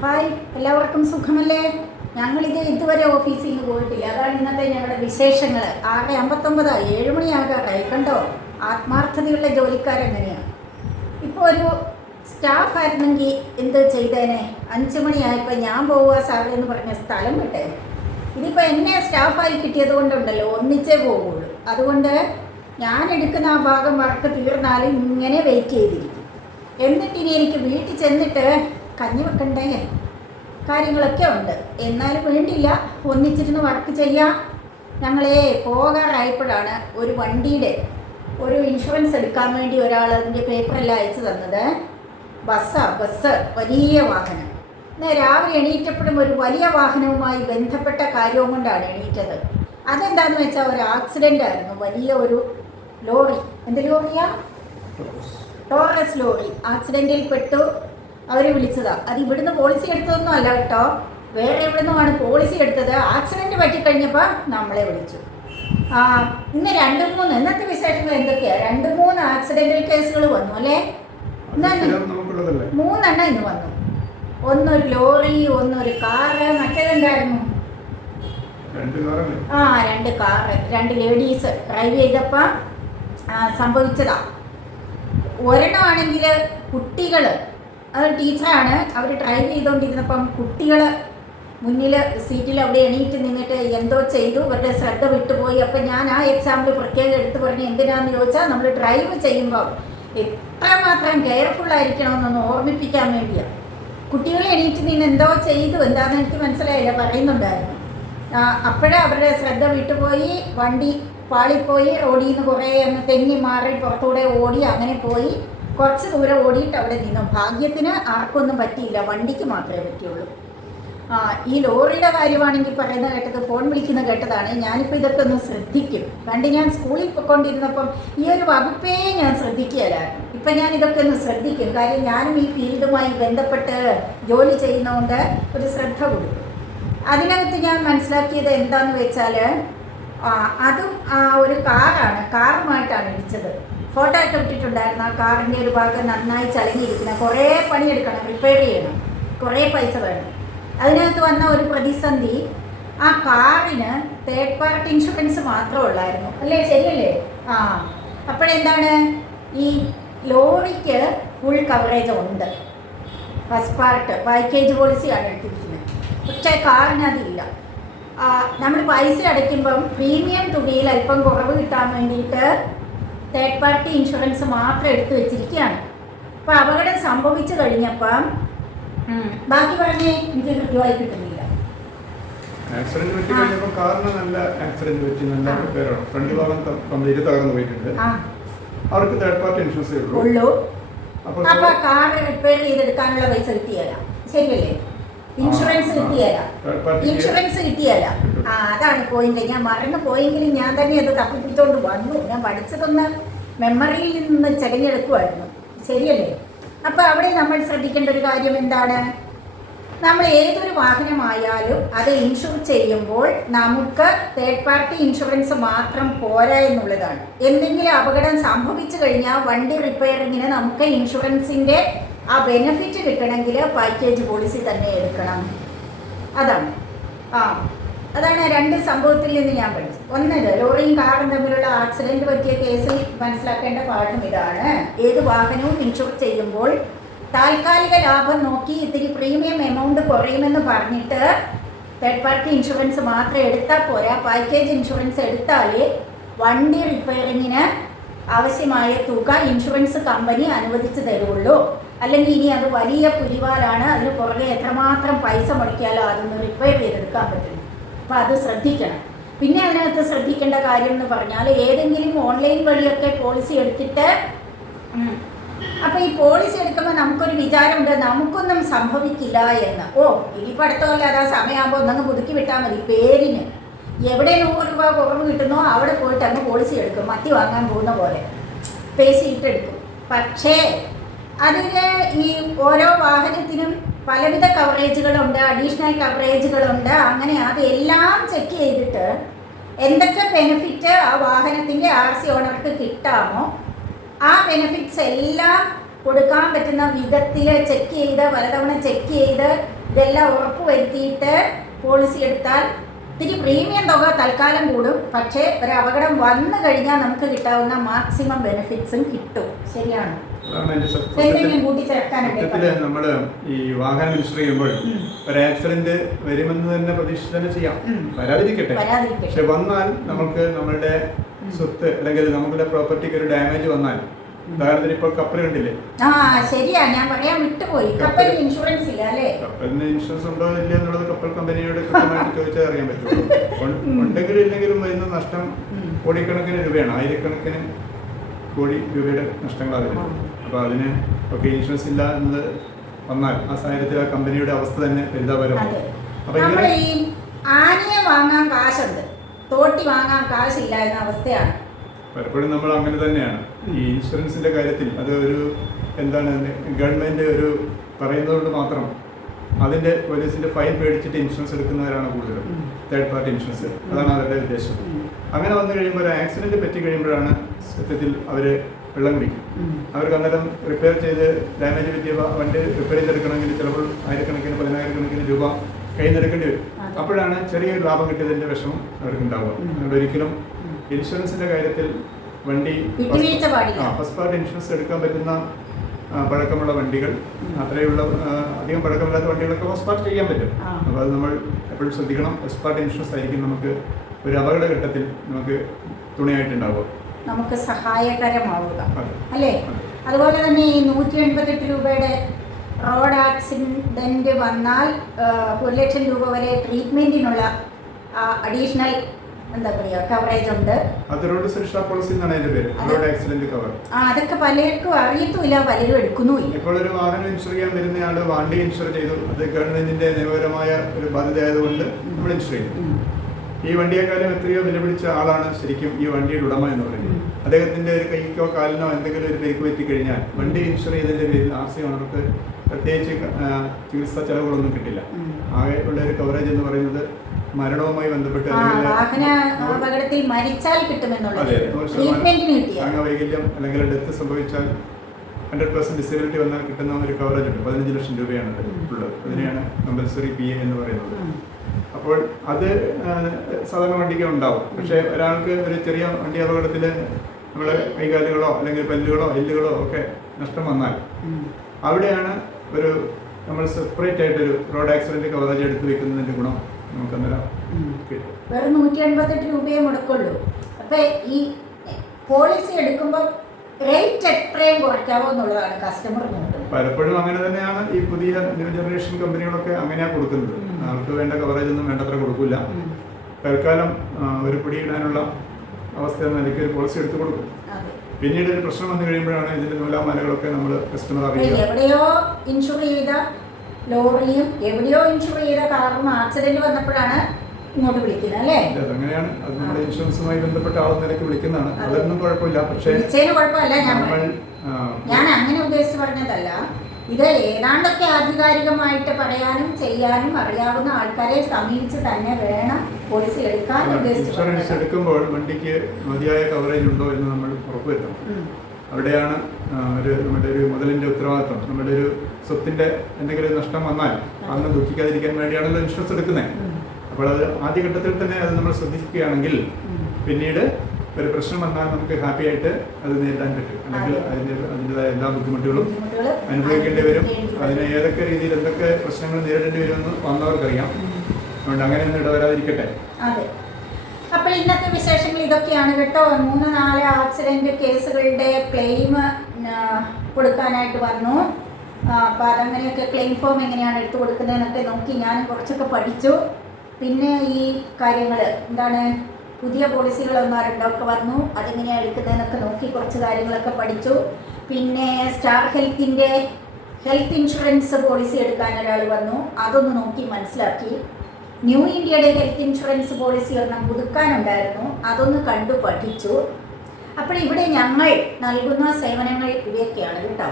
Hi, എല്ലാവർക്കും സുഖമല്ലേ? ഞങ്ങളിത് ഇതുവരെ ഓഫീസിൽ നിന്ന് പോയിട്ടില്ല. അതാണ് ഇന്നത്തെ ഞങ്ങളുടെ വിശേഷങ്ങൾ. 6:59 7 മണിയാകാറായി. കണ്ടോ, ആത്മാർത്ഥതയുള്ള ജോലിക്കാരെങ്ങനെയാണ്. ഇപ്പോൾ ഒരു സ്റ്റാഫ് ആയിരുന്നെങ്കിൽ എന്ത് ചെയ്തേനെ? 5 മണിയായപ്പോൾ ഞാൻ പോവുക സാറേ എന്ന് പറഞ്ഞ സ്ഥലം വിട്ടേ. ഇതിപ്പോൾ എന്നെ സ്റ്റാഫായി കിട്ടിയത് കൊണ്ടുണ്ടല്ലോ, ഒന്നിച്ചേ പോവുള്ളൂ. അതുകൊണ്ട് ഞാൻ എടുക്കുന്ന ആ ഭാഗം വർക്ക് തീർന്നാലും ഇങ്ങനെ വെയിറ്റ് ചെയ്തിരിക്കും. എന്നിട്ടിനി എനിക്ക് വീട്ടിൽ ചെന്നിട്ട് കഞ്ഞി വെക്കണ്ടേ, കാര്യങ്ങളൊക്കെ ഉണ്ട്. എന്നാലും വേണ്ടില്ല, ഒന്നിച്ചിരുന്ന് വർക്ക് ചെയ്യാം. ഞങ്ങളെ പോകാറായപ്പോഴാണ് ഒരു വണ്ടിയുടെ ഒരു ഇൻഷുറൻസ് എടുക്കാൻ വേണ്ടി ഒരാൾ അതിൻ്റെ പേപ്പറെല്ലാം അയച്ചു തന്നത്. ബസ്, വലിയ വാഹനം. രാവിലെ എണീറ്റപ്പോഴും ഒരു വലിയ വാഹനവുമായി ബന്ധപ്പെട്ട കാര്യവും കൊണ്ടാണ് എണീറ്റത്. അതെന്താണെന്ന് വെച്ചാൽ ഒരു ആക്സിഡൻ്റ് ആയിരുന്നു. വലിയ ഒരു ലോറി, എന്ത് ലോറിയാ? ടോറസ് ലോറി ആക്സിഡൻറ്റിൽ പെട്ടു. അവർ വിളിച്ചതാണ്. അത് ഇവിടുന്ന് പോളിസി എടുത്തതൊന്നും അല്ല കേട്ടോ, വേറെ എവിടുന്നുമാണ് പോളിസി എടുത്തത്. ആക്സിഡൻറ്റ് പറ്റിക്കഴിഞ്ഞപ്പോൾ നമ്മളെ വിളിച്ചു. ഇന്ന് 2-3 ഇന്നത്തെ വിശേഷങ്ങൾ എന്തൊക്കെയാണ്? 2-3 ആക്സിഡൻ്റൽ കേസുകൾ വന്നു അല്ലേ? 3 ഇന്ന് വന്നു. ഒന്നൊരു ലോറി, ഒന്നൊരു കാറ്, മറ്റേതുണ്ടായിരുന്നു 2 കാറ്, 2 ലേഡീസ് ഡ്രൈവ് ചെയ്തപ്പോൾ സംഭവിച്ചതാ. ഒരെണ്ണമാണെങ്കിൽ കുട്ടികൾ, അത് ടീച്ചറാണ്, അവർ ഡ്രൈവ് ചെയ്തുകൊണ്ടിരുന്നപ്പം കുട്ടികൾ മുന്നിൽ സീറ്റിൽ അവിടെ എണീറ്റ് നിന്നിട്ട് എന്തോ ചെയ്തു, അവരുടെ ശ്രദ്ധ വിട്ടുപോയി. അപ്പം ഞാൻ ആ എക്സാമ്പിൾ പ്രത്യേകം എടുത്തു പറഞ്ഞ് എന്തിനാണെന്ന് ചോദിച്ചാൽ, നമ്മൾ ഡ്രൈവ് ചെയ്യുമ്പോൾ എത്രമാത്രം കെയർഫുള്ളായിരിക്കണമെന്നൊന്ന് ഓർമ്മിപ്പിക്കാൻ വേണ്ടിയാണ്. കുട്ടികൾ എണീറ്റ് നിന്ന് എന്തോ ചെയ്തു, എന്താണെന്ന് എനിക്ക് മനസ്സിലായില്ല, പറയുന്നുണ്ടായിരുന്നു. അപ്പോഴേ അവരുടെ ശ്രദ്ധ വിട്ടുപോയി, വണ്ടി പാളിപ്പോയി, റോഡിൽ നിന്ന് കുറേ അങ്ങ് തെന്നി മാറി പുറത്തൂടെ ഓടി, അങ്ങനെ പോയി കുറച്ച് ദൂരം ഓടിയിട്ട് അവിടെ നിന്നു. ഭാഗ്യത്തിന് ആർക്കൊന്നും പറ്റിയില്ല, വണ്ടിക്ക് മാത്രമേ പറ്റിയുള്ളൂ. ഈ ലോറിയുടെ കാര്യമാണെങ്കിൽ പറയുന്ന കേട്ടത്, ഫോൺ വിളിക്കുന്ന കേട്ടതാണ്. ഞാനിപ്പോൾ ഇതൊക്കെ ഒന്ന് ശ്രദ്ധിക്കും. പണ്ട് ഞാൻ സ്കൂളിൽ പോയിക്കൊണ്ടിരുന്നപ്പം ഈ ഒരു വകുപ്പേ ഞാൻ ശ്രദ്ധിക്കുകയില്ലായിരുന്നു. ഇപ്പം ഞാൻ ഇതൊക്കെ ഒന്ന് ശ്രദ്ധിക്കും. കാര്യം ഞാനും ഈ ഫീൽഡുമായി ബന്ധപ്പെട്ട് ജോലി ചെയ്യുന്നതുകൊണ്ട് ഒരു ശ്രദ്ധ കൊടുക്കും. അതിനകത്ത് ഞാൻ മനസ്സിലാക്കിയത് എന്താണെന്ന് വെച്ചാൽ, അതും ഒരു കാറുമായിട്ടാണ് ഇടിച്ചത്. ഫോട്ടോ ഒക്കെ ഇട്ടിട്ടുണ്ടായിരുന്നു. ആ കാറിൻ്റെ ഒരു ഭാഗം നന്നായി ചളിഞ്ഞിരിക്കുന്നത്, കുറേ പണിയെടുക്കണം, റിപ്പയർ ചെയ്യണം, കുറേ പൈസ വേണം. അതിനകത്ത് വന്ന ഒരു പ്രതിസന്ധി, ആ കാറിന് തേർഡ് പാർട്ടി ഇൻഷുറൻസ് മാത്രമേ ഉള്ളായിരുന്നു അല്ലേ? ശരിയല്ലേ? അപ്പോഴെന്താണ്, ഈ ലോറിക്ക് ഫുൾ കവറേജ് ഉണ്ട്, ഫസ്റ്റ് പാർട്ട് പാക്കേജ് പോളിസിയാണ് എടുത്തിരിക്കുന്നത്. പക്ഷേ കാറിന് അതില്ല. നമ്മൾ പൈസ അടയ്ക്കുമ്പം പ്രീമിയം തുകയിൽ അല്പം കുറവ് കിട്ടാൻ വേണ്ടിയിട്ട് തേർഡ് പാർട്ടി ഇൻഷുറൻസ് മാത്രം എടുത്തു വെച്ചിരിക്കുകയാണ്. അപ്പോൾ അപകടം സംഭവിച്ചു കഴിഞ്ഞപ്പം ബാക്കി പറഞ്ഞേ എനിക്ക് കൃത്യമായി കിട്ടുന്നില്ല. ആക്സിഡന്റ് പറ്റി കഴിഞ്ഞപ്പോൾ കാറിന് നല്ല ആക്സിഡന്റ് പറ്റി, നല്ല പേരാണ്. ഫ്രണ്ട് ഭാഗം കംപ്ലീറ്റ് തകർന്നു പോയിട്ടുണ്ട്. അവർക്ക് തേർഡ് പാർട്ടി ഇൻഷുറൻസേ ഉള്ളൂ. അപ്പോൾ കാർ റിപ്പയർ ചെയ്തെടുക്കാനുള്ള പൈസ കിട്ടിയല്ല, ശരിയല്ലേ? ഇൻഷുറൻസ് കിട്ടിയല്ല. അതാണ് പോയിന്റ്. ഞാൻ മറന്നു പോയെങ്കിലും ഞാൻ തന്നെ അത് തപ്പിപ്പിടിച്ചോണ്ട് വന്നു. ഞാൻ പഠിച്ചതൊന്ന് മെമ്മറിയിൽ നിന്ന് ചകഞ്ഞെടുക്കുമായിരുന്നു, ശരിയല്ലേ? അപ്പോൾ അവിടെ നമ്മൾ ശ്രദ്ധിക്കേണ്ട ഒരു കാര്യം എന്താണ്? നമ്മൾ ഏതൊരു വാഹനമായാലും അത് ഇൻഷുർ ചെയ്യുമ്പോൾ നമുക്ക് തേർഡ് പാർട്ടി ഇൻഷുറൻസ് മാത്രം പോരാ എന്നുള്ളതാണ്. എന്തെങ്കിലും അപകടം സംഭവിച്ചു കഴിഞ്ഞാൽ വണ്ടി റിപ്പയറിങ്ങിന് നമുക്ക് ഇൻഷുറൻസിൻ്റെ ആ ബെനിഫിറ്റ് കിട്ടണമെങ്കിൽ പാക്കേജ് പോളിസി തന്നെ എടുക്കണം. അതാണ് അതാണ് 2 സംഭവത്തിൽ നിന്ന് ഞാൻ പഠിച്ചു. ഒന്നത്, ലോറിയും കാറും തമ്മിലുള്ള ആക്സിഡൻറ്റ് പറ്റിയ കേസിൽ മനസ്സിലാക്കേണ്ട പാഠം ഇതാണ്. ഏത് വാഹനവും ഇൻഷുർ ചെയ്യുമ്പോൾ താൽക്കാലിക ലാഭം നോക്കി ഇത്തിരി പ്രീമിയം എമൗണ്ട് കുറയുമെന്ന് പറഞ്ഞിട്ട് തേർഡ് പാർട്ടി ഇൻഷുറൻസ് മാത്രം എടുത്താൽ പോരാ, പാക്കേജ് ഇൻഷുറൻസ് എടുത്താലേ വണ്ടി റിപ്പയറിങ്ങിന് ആവശ്യമായ തുക ഇൻഷുറൻസ് കമ്പനി അനുവദിച്ച് തരുള്ളൂ. അല്ലെങ്കിൽ ഇനി അത് വലിയ പുലിവാലാണ്, അതിന് പുറകെ എത്രമാത്രം പൈസ മുടക്കിയാലോ അതൊന്ന് റിപ്പയർ ചെയ്തെടുക്കാൻ പറ്റും. അപ്പോൾ അത് ശ്രദ്ധിക്കണം. പിന്നെ അതിനകത്ത് ശ്രദ്ധിക്കേണ്ട കാര്യം എന്ന് പറഞ്ഞാൽ, ഏതെങ്കിലും ഓൺലൈൻ വഴിയൊക്കെ പോളിസി എടുത്തിട്ട്, അപ്പോൾ ഈ പോളിസി എടുക്കുമ്പോൾ നമുക്കൊരു വിചാരമുണ്ട് നമുക്കൊന്നും സംഭവിക്കില്ല എന്ന്. ഇനിയിപ്പോൾ അടുത്തല്ല, അതാ സമയമാകുമ്പോൾ ഒന്നങ്ങ് പുതുക്കി വിട്ടാൽ മതി. പേരിന് എവിടെ 100 രൂപ കുറവ് കിട്ടുന്നോ അവിടെ പോയിട്ട് അങ്ങ് പോളിസി എടുക്കും, മത്തി വാങ്ങാൻ പോകുന്ന പോലെ പേശിയിട്ടെടുക്കും. പക്ഷേ അതിന് ഈ ഓരോ വാഹനത്തിനും പലവിധ കവറേജുകളുണ്ട്, അഡീഷണൽ കവറേജുകളുണ്ട്. അങ്ങനെ അതെല്ലാം ചെക്ക് ചെയ്തിട്ട് എന്തൊക്കെ ബെനിഫിറ്റ് ആ വാഹനത്തിൻ്റെ RC ഓണർക്ക് കിട്ടാമോ ആ ബെനിഫിറ്റ്സ് എല്ലാം കൊടുക്കാൻ പറ്റുന്ന വിധത്തിൽ ചെക്ക് ചെയ്ത് പലതവണ ചെക്ക് ചെയ്ത് ഇതെല്ലാം ഉറപ്പ് വരുത്തിയിട്ട് പോളിസി എടുത്താൽ ഇത്തിരി പ്രീമിയം തുക തൽക്കാലം കൂടും. പക്ഷേ ഒരു അപകടം വന്നു കഴിഞ്ഞാൽ നമുക്ക് കിട്ടാവുന്ന മാക്സിമം ബെനിഫിറ്റ്സും കിട്ടും. ശരിയാണ്. സത്യത്തില് നമ്മള് ഈ വാഹനം ഇൻഷുർ ചെയ്യുമ്പോൾ ഒരു ആക്സിഡന്റ് വരുമെന്ന് തന്നെ പ്രതീക്ഷിച്ച് തന്നെ ചെയ്യാം. വരാതിരിക്കട്ടെ. പക്ഷെ വന്നാൽ നമുക്ക് നമ്മളുടെ സ്വത്ത് അല്ലെങ്കിൽ നമ്മുടെ പ്രോപ്പർട്ടിക്ക് ഒരു ഡാമേജ് വന്നാൽ, ഉദാഹരണത്തിന് ഇപ്പോൾ കപ്പൽ കണ്ടില്ലേ? ശരിയാ, ഞാൻ പറയാൻ വിട്ടുപോയി. കപ്പലിന് ഇൻഷുറൻസ് ഇല്ല അല്ലേ? കപ്പലിന് ഇൻഷുറൻസ് ഉണ്ടോ ഇല്ല എന്നുള്ളത് കപ്പൽ കമ്പനിയോട് കൃത്യമായിട്ട് ചോദിച്ചാൽ അറിയാൻ പറ്റുള്ളൂ. ഉണ്ടെങ്കിലും ഇല്ലെങ്കിലും വരുന്ന നഷ്ടം കോടിക്കണക്കിന് രൂപയാണ്, ആയിരക്കണക്കിന് കോടി രൂപയുടെ നഷ്ടങ്ങളാണ് വരുന്നത്. അപ്പോൾ അതിന് ഒക്കെ ഇൻഷുറൻസ് ഇല്ല എന്നത് വന്നാൽ ആ സാഹചര്യത്തിൽ ആ കമ്പനിയുടെ അവസ്ഥ തന്നെ പരിതാപകരമാണ്. അപ്പോൾ ഇങ്ങനെ ഈ ആനയെ വാങ്ങാൻ കാശുണ്ട്, തോട്ടി വാങ്ങാൻ കാശില്ല എന്ന അവസ്ഥയാണ്. പലപ്പോഴും നമ്മൾ അങ്ങനെ തന്നെയാണ് ഈ ഇൻഷുറൻസിന്റെ കാര്യത്തിൽ. അത് ഒരു എന്താണ് ഗവൺമെന്റ് ഒരു പറയുന്നതുകൊണ്ട് മാത്രം അതിന്റെ പോലീസിന്റെ ഫൈൻ പേടിച്ചിട്ട് ഇൻഷുറൻസ് എടുക്കുന്നവരാണ് കൂടുതലും, തേർഡ് പാർട്ടി ഇൻഷുറൻസ്. അതാണ് അവരുടെ ഉദ്ദേശം. അങ്ങനെ വന്നു കഴിയുമ്പോൾ ഒരു ആക്സിഡന്റ് പറ്റി കഴിയുമ്പോഴാണ് സത്യത്തിൽ അവര് വെള്ളം കുടിക്കും. അവർക്ക് അന്നേരം റിപ്പയർ ചെയ്ത് ഡാമേജ് പറ്റിയ വണ്ടി റിപ്പയർ ചെയ്തെടുക്കണമെങ്കിൽ ചിലപ്പോൾ ആയിരക്കണക്കിന് 10,000-കണക്കിന് രൂപ കയ്യിൽ നിന്ന് എടുക്കേണ്ടി വരും. അപ്പോഴാണ് ചെറിയൊരു ലാഭം കിട്ടിയതിന്റെ വിഷമം അവർക്ക് ഉണ്ടാവുക. അതുകൊണ്ട് ഒരിക്കലും ഇൻഷുറൻസിന്റെ കാര്യത്തിൽ വണ്ടി ഫസ്റ്റ് പാർട്ടി ഇൻഷുറൻസ് എടുക്കാൻ പറ്റുന്ന പഴക്കമുള്ള വണ്ടികൾ, അത്രയുള്ള അധികം പഴക്കമില്ലാത്ത വണ്ടികളൊക്കെ ഫസ്റ്റ് പാർട്ട് ചെയ്യാൻ പറ്റും. അപ്പോൾ അത് നമ്മൾ എപ്പോഴും ശ്രദ്ധിക്കണം. ഫസ്റ്റ് പാർട്ടി ഇൻഷുറൻസ് ആയിരിക്കും നമുക്ക് ഒരു അപകടഘട്ടത്തിൽ നമുക്ക് തുണയായിട്ടുണ്ടാവുക, നമുക്ക് സഹായകരമാവുക അല്ലേ? അതുപോലെ തന്നെ ഈ 188 രൂപയുടെ റോഡ് ആക്സിഡന്റ് വന്നാൽ 1,00,000 രൂപ വരെ ട്രീറ്റ്മെന്റിനുള്ള അഡീഷണൽ എന്താ പറയുക കവറേജ് ഉണ്ട്. റോഡ് സുരക്ഷാ പോളിസി എന്നാണ് അതിന്റെ പേര്, റോഡ് ആക്സിഡന്റ് കവർ. അതൊക്കെ പലർക്കും അറിയത്തുമില്ല, പലരും എടുക്കുന്നുമില്ല. ഇപ്പോൾ ഒരു വാഹനം ഇൻഷുർ ചെയ്യാൻ വരുന്നയാള് വണ്ടി ഇൻഷുർ ചെയ്തു, അത് ഗവൺമെന്റിന്റെ നിയമപരമായ ഒരു ബാധ്യത ആയതുകൊണ്ട് നമ്മൾ ഇൻഷുർ ചെയ്തു. ഈ വണ്ടിയെക്കാളും എത്രയോ വില പിടിച്ച ആളാണ് ശരിക്കും ഈ വണ്ടിയുടെ ഉടമ എന്ന് പറയുന്നത്. അദ്ദേഹത്തിന്റെ ഒരു കൈക്കോ കാലിനോ എന്തെങ്കിലും ഒരു പരിക്ക് പറ്റി കഴിഞ്ഞാൽ വണ്ടി ഇൻഷുർ ചെയ്തതിന്റെ പേരിൽ RC ഓണർക്ക് പ്രത്യേകിച്ച് ചികിത്സാ ചെലവുകളൊന്നും കിട്ടില്ല. ആകെ ഉള്ള ഒരു കവറേജ് എന്ന് പറയുന്നത് മരണവുമായി ബന്ധപ്പെട്ട് അംഗവൈകല്യം അല്ലെങ്കിൽ ഡെത്ത് സംഭവിച്ചാൽ 100% ഡിസബിലിറ്റി വന്നാൽ കിട്ടുന്ന ഒരു കവറേജ് ഉണ്ട്. 15 ലക്ഷം രൂപയാണ് ഉള്ളത്. അതിനെയാണ് കമ്പൽസറി PA എന്ന് പറയുന്നത്. അപ്പോൾ അത് സാധാരണ വണ്ടിക്ക് ഉണ്ടാവും. പക്ഷേ ഒരാൾക്ക് ഒരു ചെറിയ വണ്ടി അപകടത്തിൽ നമ്മൾ കൈകാലുകളോ അല്ലെങ്കിൽ പല്ലുകളോ എല്ലുകളോ ഒക്കെ നഷ്ടം വന്നാൽ അവിടെയാണ് ഒരു നമ്മൾ സെപ്പറേറ്റ് ആയിട്ടൊരു റോഡ് ആക്സിഡന്റ് കവറേജ് എടുത്തു വെക്കുന്നതിന്റെ ഗുണം നമുക്ക് അന്നേരം കിട്ടും. വെറും 188 രൂപയെ മുടക്കുള്ളൂ. അപ്പൊ ഈ പോളിസി എടുക്കുമ്പോൾ റേറ്റ് എത്രയും കുറയ്ക്കാവോ എന്നുള്ളതാണ് കസ്റ്റമർ നോക്കുന്നത്. പലപ്പോഴും അങ്ങനെ തന്നെയാണ് ഈ പുതിയ ന്യൂ ജനറേഷൻ കമ്പനികളൊക്കെ അങ്ങനെയാണ് കൊടുക്കുന്നത്. ആൾക്ക് വേണ്ട കവറേജ് ഒന്നും വേണ്ടത്ര കൊടുക്കില്ല. തൽക്കാലം ഒരു പിടിയിടാനുള്ള അവസ്ഥ എന്ന നിലയ്ക്ക് ഒരു പോളിസി എടുത്തു കൊടുക്കും. പിന്നീട് ഒരു പ്രശ്നം വന്നു കഴിയുമ്പോഴാണ് ഇതിന്റെ നൂലാമാലകളൊക്കെ നമ്മൾ കസ്റ്റമർ അറിയുക. എവിടെയോ ഇൻഷുർ ചെയ്ത ലോറിയും എവിടെയോ ഇൻഷുർ ചെയ്ത കാറും ആക്സിഡന്റ് വന്നപ്പോഴാണ് ഇങ്ങോട്ട് വിളിക്കുന്നത് അല്ലേ? അങ്ങനെയാണ്. അത് നമ്മുടെ ഇൻഷുറൻസുമായി ബന്ധപ്പെട്ട ആളെ നിലയ്ക്ക് വിളിക്കുന്നതാണ്. അതൊന്നും കുഴപ്പമില്ല. പക്ഷേ കുഴപ്പമില്ല, ഞാൻ അങ്ങനെ ഉദ്ദേശിച്ച് പറഞ്ഞതല്ല. ഇത് ഏതാണ്ടൊക്കെ ആധികാരികമായിട്ട് പറയാനും ചെയ്യാനും അറിയാവുന്ന ആൾക്കാരെ സമീപിച്ച് തന്നെ വേണം പോളിസി എടുക്കാൻ. ഇൻഷുറൻസ് എടുക്കുമ്പോൾ വണ്ടിക്ക് മതിയായ കവറേജ് ഉണ്ടോ എന്ന് നമ്മൾ ഉറപ്പുവരുത്തണം. അവിടെയാണ് നമ്മുടെ ഒരു മുതലിന്റെ ഉത്തരവാദിത്വം. നമ്മുടെ ഒരു സ്വത്തിന്റെ എന്തെങ്കിലും നഷ്ടം വന്നാൽ അന്ന് ദുഃഖിക്കാതിരിക്കാൻ വേണ്ടിയാണല്ലോ ഇൻഷുറൻസ് എടുക്കുന്നത്. അപ്പോൾ അത് ആദ്യഘട്ടത്തിൽ തന്നെ അത് നമ്മൾ ശ്രദ്ധിക്കുകയാണെങ്കിൽ പിന്നീട് ഒരു പ്രശ്നം വന്നാൽ നമുക്ക് ഹാപ്പി ആയിട്ട് അത് നേരിടാൻ പറ്റും. അല്ലെങ്കിൽ അതിൻ്റെതായ എല്ലാ ബുദ്ധിമുട്ടുകളും അനുഭവിക്കേണ്ടി വരും. അതിന് ഏതൊക്കെ രീതിയിൽ എന്തൊക്കെ പ്രശ്നങ്ങൾ നേരിടേണ്ടി വരുമെന്ന് വന്നവർക്കറിയാം. അതുകൊണ്ട് അങ്ങനെയൊന്നും ഇടവരാതിരിക്കട്ടെ. അതെ. അപ്പോൾ ഇന്നത്തെ വിശേഷങ്ങൾ ഇതൊക്കെയാണ് കേട്ടോ. 3-4 ആക്സിഡന്റ് കേസുകളുടെ ക്ലെയിം കൊടുക്കാനായിട്ട് വന്നു. അപ്പോൾ അതങ്ങനെയൊക്കെ ക്ലെയിം ഫോം എങ്ങനെയാണ് എടുത്തു കൊടുക്കുന്നതെന്നൊക്കെ നോക്കി ഞാൻ കുറച്ചൊക്കെ പഠിച്ചു. പിന്നെ ഈ കാര്യങ്ങൾ എന്താണ് പുതിയ പോളിസികളൊന്നോ രണ്ടൊക്കെ വന്നു, അതെങ്ങനെയാണ് എടുക്കുന്നതെന്നൊക്കെ നോക്കി കുറച്ച് കാര്യങ്ങളൊക്കെ പഠിച്ചു. പിന്നെ സ്റ്റാർ ഹെൽത്തിൻ്റെ ഹെൽത്ത് ഇൻഷുറൻസ് പോളിസി എടുക്കാൻ ഒരാൾ വന്നു, അതൊന്ന് നോക്കി മനസ്സിലാക്കി. ന്യൂ ഇന്ത്യയുടെ ഹെൽത്ത് ഇൻഷുറൻസ് പോളിസി ഒരെണ്ണം പുതുക്കാനുണ്ടായിരുന്നു, അതൊന്ന് കണ്ടു പഠിച്ചു. അപ്പോൾ ഇവിടെ ഞങ്ങൾ നൽകുന്ന സേവനങ്ങൾ ഇവയൊക്കെയാണ് കേട്ടോ.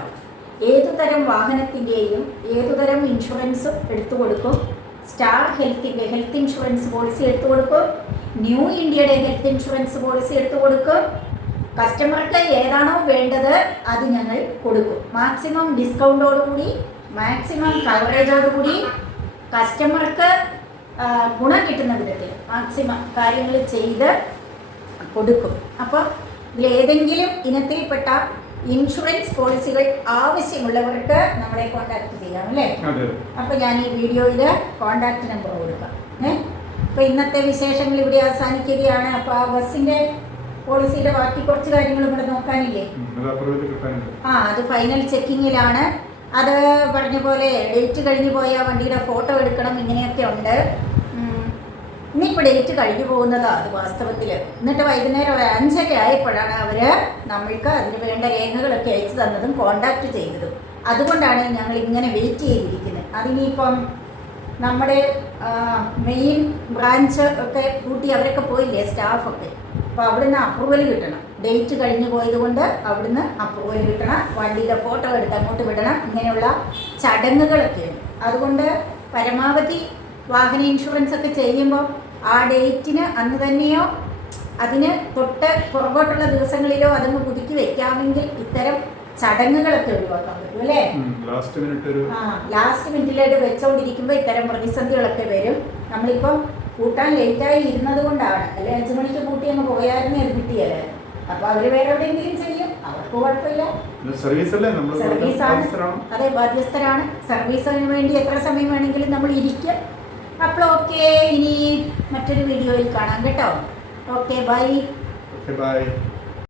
ഏതുതരം വാഹനത്തിൻ്റെയും ഏതുതരം ഇൻഷുറൻസും എടുത്തു കൊടുക്കും. സ്റ്റാർ ഹെൽത്തിൻ്റെ ഹെൽത്ത് ഇൻഷുറൻസ് പോളിസി എടുത്തു കൊടുക്കും. ന്യൂ ഇന്ത്യയുടെ ഹെൽത്ത് ഇൻഷുറൻസ് പോളിസി എടുത്തു കൊടുക്കും. കസ്റ്റമർക്ക് ഏതാണോ വേണ്ടത് അത് ഞങ്ങൾ കൊടുക്കും. മാക്സിമം ഡിസ്കൗണ്ടോടുകൂടി, മാക്സിമം കവറേജോടുകൂടി കസ്റ്റമർക്ക് ഗുണം കിട്ടുന്ന വിധത്തിൽ മാക്സിമം കാര്യങ്ങൾ ചെയ്ത് കൊടുക്കും. അപ്പോൾ ഇതിലേതെങ്കിലും ഇനത്തിൽപ്പെട്ട ഇൻഷുറൻസ് പോളിസികൾ ആവശ്യമുള്ളവർക്ക് നമ്മളെ കോൺടാക്ട് ചെയ്യാം അല്ലേ? അപ്പോൾ ഞാൻ ഈ വീഡിയോയിൽ കോൺടാക്ട് നമ്പർ കൊടുക്കാം. അപ്പോൾ ഇന്നത്തെ വിശേഷങ്ങൾ ഇവിടെ അവസാനിക്കുകയാണ്. അപ്പോൾ ആ ബസ്സിൻ്റെ പോളിസിയുടെ ബാക്കി കുറച്ച് കാര്യങ്ങൾ ഇവിടെ നോക്കാനില്ലേ? അത് ഫൈനൽ ചെക്കിങ്ങിലാണ്. അത് പറഞ്ഞ പോലെ ഡേറ്റ് കഴിഞ്ഞു പോയാൽ വണ്ടിയുടെ ഫോട്ടോ എടുക്കണം, ഇങ്ങനെയൊക്കെ ഉണ്ട്. ഇനിയിപ്പോൾ ഡേറ്റ് കഴിഞ്ഞു പോകുന്നതാണ് അത് വാസ്തവത്തിൽ. എന്നിട്ട് വൈകുന്നേരം 5 ആയപ്പോഴാണ് അവർ നമ്മൾക്ക് അതിന് വേണ്ട രേഖകളൊക്കെ അയച്ചു തന്നതും കോണ്ടാക്ട് ചെയ്തതും. അതുകൊണ്ടാണ് ഞങ്ങൾ ഇങ്ങനെ വെയിറ്റ് ചെയ്തിരിക്കുന്നത്. അതിനിപ്പം നമ്മുടെ മെയിൻ ബ്രാഞ്ച് ഒക്കെ കൂട്ടി അവരൊക്കെ പോയില്ലേ, സ്റ്റാഫൊക്കെ. അപ്പോൾ അവിടുന്ന് അപ്രൂവൽ കിട്ടണം. ഡേറ്റ് കഴിഞ്ഞു പോയത് കൊണ്ട് അവിടുന്ന് അപ്രൂവൽ കിട്ടണം, വണ്ടിയുടെ ഫോട്ടോ എടുത്ത് അങ്ങോട്ട് വിടണം, ഇങ്ങനെയുള്ള ചടങ്ങുകളൊക്കെയാണ്. അതുകൊണ്ട് പരമാവധി വാഹന ഇൻഷുറൻസ് ഒക്കെ ചെയ്യുമ്പോൾ ആ ഡേറ്റിന് അന്ന് തന്നെയോ അതിന് തൊട്ട് പുറകോട്ടുള്ള ദിവസങ്ങളിലോ അതങ്ങ് പുതുക്കി വെക്കാമെങ്കിൽ ഇത്തരം ചടങ്ങുകളൊക്കെ ഒഴിവാക്കാൻ പറ്റും അല്ലേ? ലാസ്റ്റ് മിനിറ്റിലായിട്ട് വെച്ചോണ്ടിരിക്കുമ്പോൾ ഇത്തരം പ്രതിസന്ധികളൊക്കെ വരും. നമ്മളിപ്പം കൂട്ടാൻ ലേറ്റായി ഇരുന്നത് കൊണ്ടാണ്. അല്ലെ 5 മണിക്ക് കൂട്ടി അങ്ങ് പോയായിരുന്നേ അത് കിട്ടിയല്ലേ. അപ്പോൾ അവർ വേറെ എവിടെയെങ്കിലും ചെയ്യും, അവർക്ക് കുഴപ്പമില്ല. സർവീസാണ്, അതെ, ബാധ്യസ്ഥരാണ്. സർവീസിന് വേണ്ടി എത്ര സമയം വേണമെങ്കിലും നമ്മൾ ഇരിക്കും. അപ്പോൾ ഓക്കെ, ഇനി മറ്റൊരു വീഡിയോയിൽ കാണാം കേട്ടോ. Okay, by.